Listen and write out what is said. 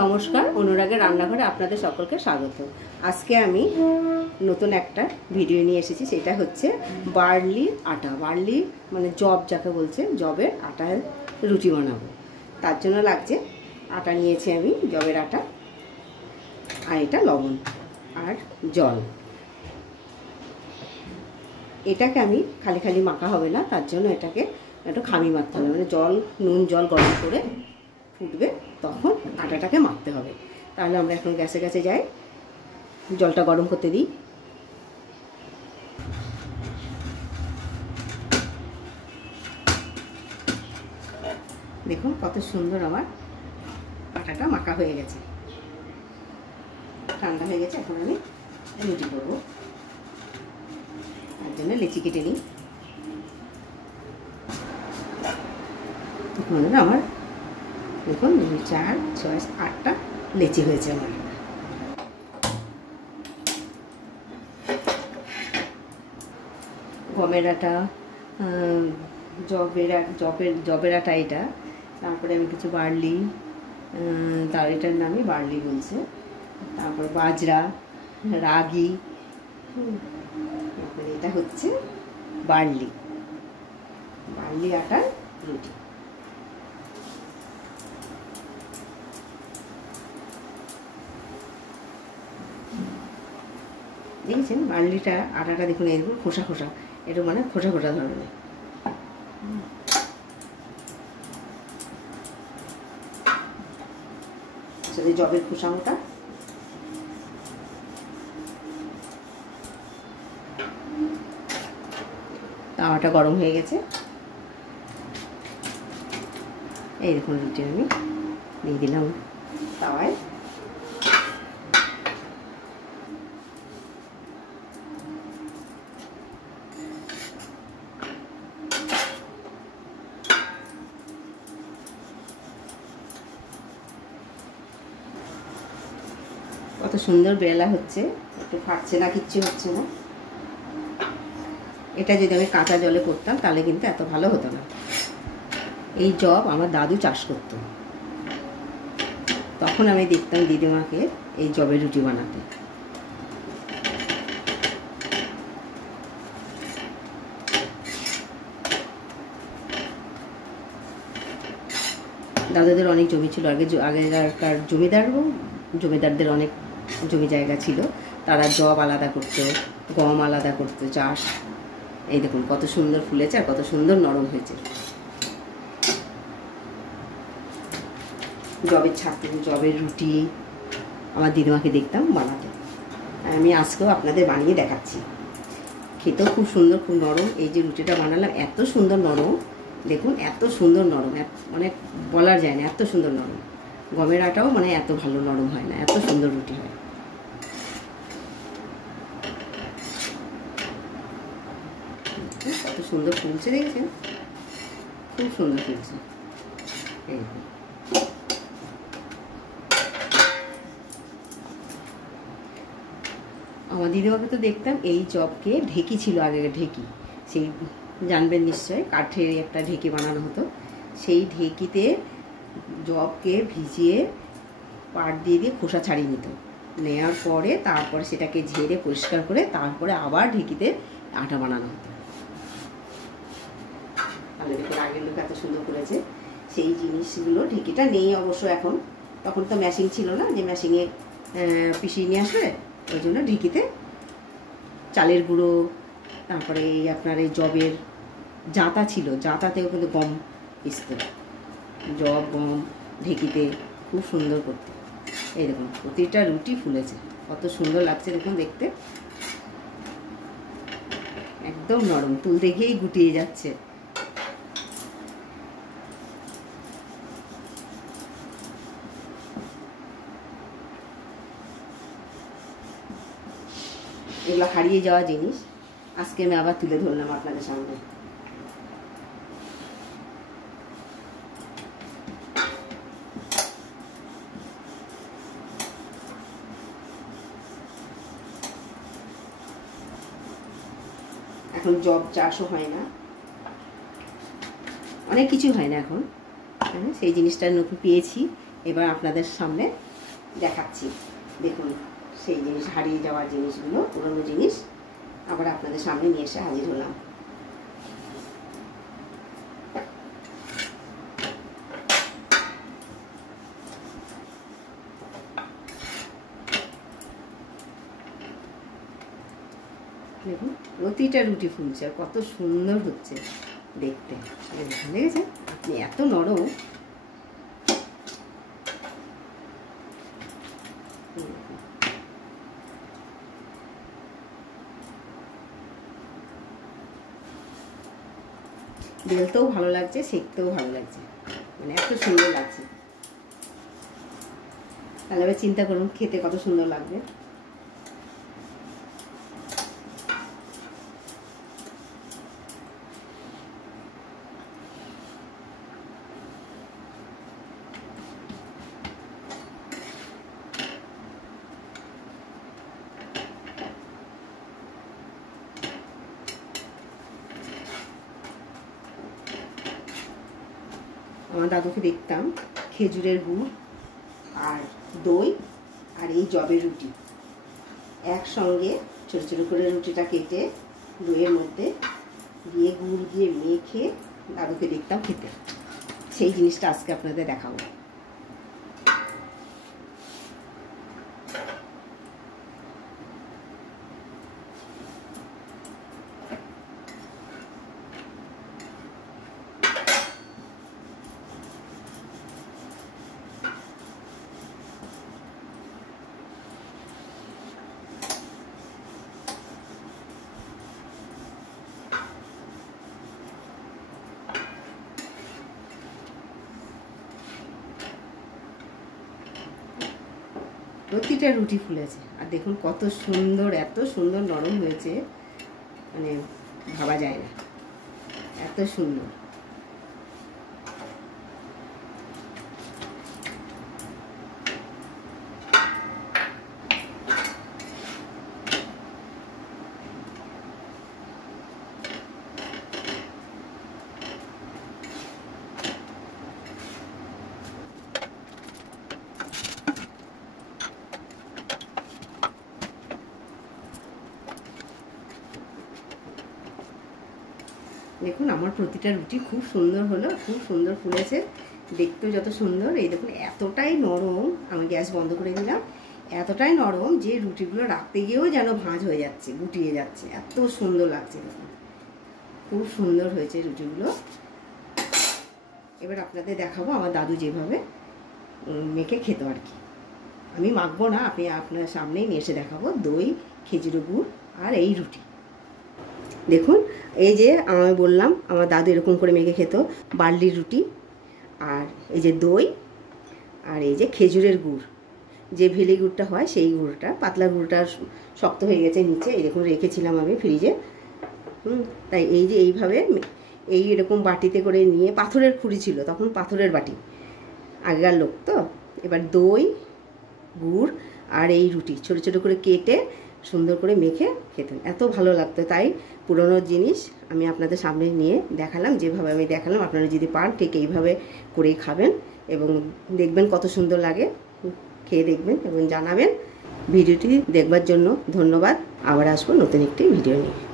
নমস্কার, অনুরাগের রান্নাঘরে আপনাদের সকলকে স্বাগত। আজকে আমি নতুন একটা ভিডিও নিয়ে এসেছি। সেটা হচ্ছে বার্লি আটা, বার্লি মানে জব যাকে বলছে, জবের আটার রুটি বানাবো। তার জন্য লাগছে আটা নিয়েছি আমি, জবের আটা, আর এটা লবণ আর জল। এটাকে আমি খালি খালি মাখা হবে না, তার জন্য এটাকে একটু খামি মাখতে হবে, মানে নুন জল গরম করে ফুটবে, তখন আটাটাকে মাখতে হবে। তাহলে আমরা এখন গ্যাসে যাই, জলটা গরম করতে দিই। দেখুন কত সুন্দর আমার আটাটা মাখা হয়ে গেছে, ঠান্ডা হয়ে গেছে। এখন আমি রুটি করবো, তার জন্য লেচি কেটে নিই। আমার দেখুন 2, 4, 6, 8টা লেচি হয়েছে আমার। গমের আটা, জবের আটা এটা, তারপরে আমি কিছু বার্লি, তার এটার নামই বার্লি বলছে, তারপর বাজরা, রাগি, এটা হচ্ছে বার্লি আটার রুটি। দেখেছেন বার্লিটা আটাটা দেখুন এরকম খোসা খোসা, এটা মানে খোসা খোসা ধরনের। সাথে জবের খোসা মোটা। তাওয়াটা গরম হয়ে গেছে, এই দেখুন রুটি আমি দিয়ে দিলাম তাওয়ায়। কত সুন্দর বেলা হচ্ছে, একটু ফাটছে না, কিচ্ছু হচ্ছে না। এটা যদি আমি কাঁচা জলে করতাম তাহলে কিন্তু এত ভালো হতো না। এই জব আমার দাদু চাষ করতো, তখন আমি দেখতাম দিদিমাকে এই জবের রুটি বানাতে। দাদাদের অনেক জমি ছিল, আগেকার জমিদারদের অনেক জমি জায়গা ছিল, তারা জব আলাদা করতো, গম আলাদা করতো চাষ। এই দেখুন কত সুন্দর ফুলেছে আর কত সুন্দর নরম হয়েছে। জবের ছাতু, জবের রুটি আমার দিদিমাকে দেখতাম বানাতে, আর আমি আজকেও আপনাদের বানিয়ে দেখাচ্ছি। খেতেও খুব সুন্দর, খুব নরম। এই যে রুটিটা বানালাম এত সুন্দর নরম, দেখুন এত সুন্দর নরম, মানে বলার যায় না, এত সুন্দর নরম। গমের আটাও মানে এত ভালো নরম হয় না, এত সুন্দর রুটি হয়। কত সুন্দর ফুলছে, দেখেছেন খুব সুন্দর ফুলছে। আমার দিদিমাকে তো দেখতাম এই জবকে ঢেকি ছিল, আগে ঢেকি, সেই জানবেন নিশ্চয়, কাঠের একটা ঢেকি বানানো হতো। সেই ঢেকিতে জবকে ভিজিয়ে পাট দিয়ে খোসা ছাড়িয়ে নিত, নেওয়ার পরে তারপরে সেটাকে ঝেড়ে পরিষ্কার করে তারপরে আবার ঢেকিতে আটা বানানো হতো। তাহলে দেখুন আগের লোক এত সুন্দর করেছে। সেই জিনিসগুলো, ঢেকিটা নেই অবশ্য এখন, তখন তো মেশিন ছিল না যে মেশিনে পিষিয়ে নিয়ে আসবে, ওই জন্য ঢেকিতে চালের গুঁড়ো, তারপরে এই আপনার এই জবের জাঁতা ছিল, জাঁতাতেও কিন্তু গম পিষত, জব গম ঢেকিতে খুব সুন্দর করতে। এই দেখুন প্রতিটা রুটি ফুলেছে, কত সুন্দর লাগছে দেখুন দেখতে, একদম নরম, তুলতে গিয়েই গুটিয়ে যাচ্ছে। এগুলো হারিয়ে যাওয়া জিনিস, আজকে আমি আবার তুলে ধরলাম আপনাদের সামনে। এখন জব চাষও হয় না, অনেক কিছু হয় না এখন, সেই জিনিসটা নতুন পেয়েছি, এবার আপনাদের সামনে দেখাচ্ছি। দেখুন সেই জিনিস, হারিয়ে যাওয়ার জিনিসগুলো, পুরনো জিনিস আবার আপনাদের সামনে নিয়ে এসে হাজির হলাম। দেখুন প্রতিটা রুটি ফুলছে আর কত সুন্দর হচ্ছে দেখতে। ভালো লেগেছে? আপনি এত নরম, বেলতেও ভালো লাগছে, সেঁকতেও ভালো লাগছে, মানে এত সুন্দর লাগছে। তাহলে এবার চিন্তা করুন খেতে কত সুন্দর লাগবে। আমার দাদুকে দেখতাম খেজুরের গুড় আর দই আর এই জবের রুটি একসঙ্গে ছোটো ছোটো করে রুটিটা কেটে দইয়ের মধ্যে দিয়ে গুড় দিয়ে মেখে দাদুকে দেখতাম খেতে। সেই জিনিসটা আজকে আপনাদের দেখাবো। প্রতিটা রুটি ফুলেছে আর দেখুন কত সুন্দর, এত সুন্দর নরম হয়েছে, মানে ভাবা যায় না, এত সুন্দর। দেখুন আমার প্রতিটা রুটি খুব সুন্দর হলো, খুব সুন্দর ফুলেছে, দেখতেও যত সুন্দর। এই দেখুন এতটাই নরম, আমি গ্যাস বন্ধ করে দিলাম, এতটাই নরম যে রুটিগুলো রাখতে গিয়েও যেন ভাঁজ হয়ে যাচ্ছে, গুটিয়ে যাচ্ছে, এত সুন্দর লাগছে। দেখুন খুব সুন্দর হয়েছে রুটিগুলো। এবার আপনাদের দেখাবো আমার দাদু যেভাবে মেখে খেত আর কি। আমি মাখবো না, আমি আপনার সামনেই নিয়ে এসে দেখাবো দই, খেজুরের গুড় আর এই রুটি। দেখুন এই যে আমি বললাম আমার দাদু এরকম করে মেখে খেত, বার্লির রুটি আর এই যে দই আর এই যে খেজুরের গুড়, যে ভেলি গুড়টা হয় সেই গুড়টা, পাতলা গুড়টা শক্ত হয়ে গেছে নিচে, এই দেখুন রেখেছিলাম আমি ফ্রিজে। তাই এই যে এইভাবে এই এরকম বাটিতে করে নিয়ে, পাথরের খুঁড়ি ছিল তখন, পাথরের বাটি, আগেকার লোক তো। এবার দই, গুড় আর এই রুটি ছোটো ছোটো করে কেটে সুন্দর করে মেখে খেতেন, এত ভালো লাগতো। তাই পুরনো জিনিস আমি আপনাদের সামনে নিয়ে দেখালাম, যেভাবে আমি দেখালাম আপনারা যদি পান ঠিক এইভাবে করেই খাবেন এবং দেখবেন কত সুন্দর লাগে। খেয়ে দেখবেন এবং জানাবেন। ভিডিওটি দেখবার জন্য ধন্যবাদ। আবার আসবো নতুন একটি ভিডিও নিয়ে।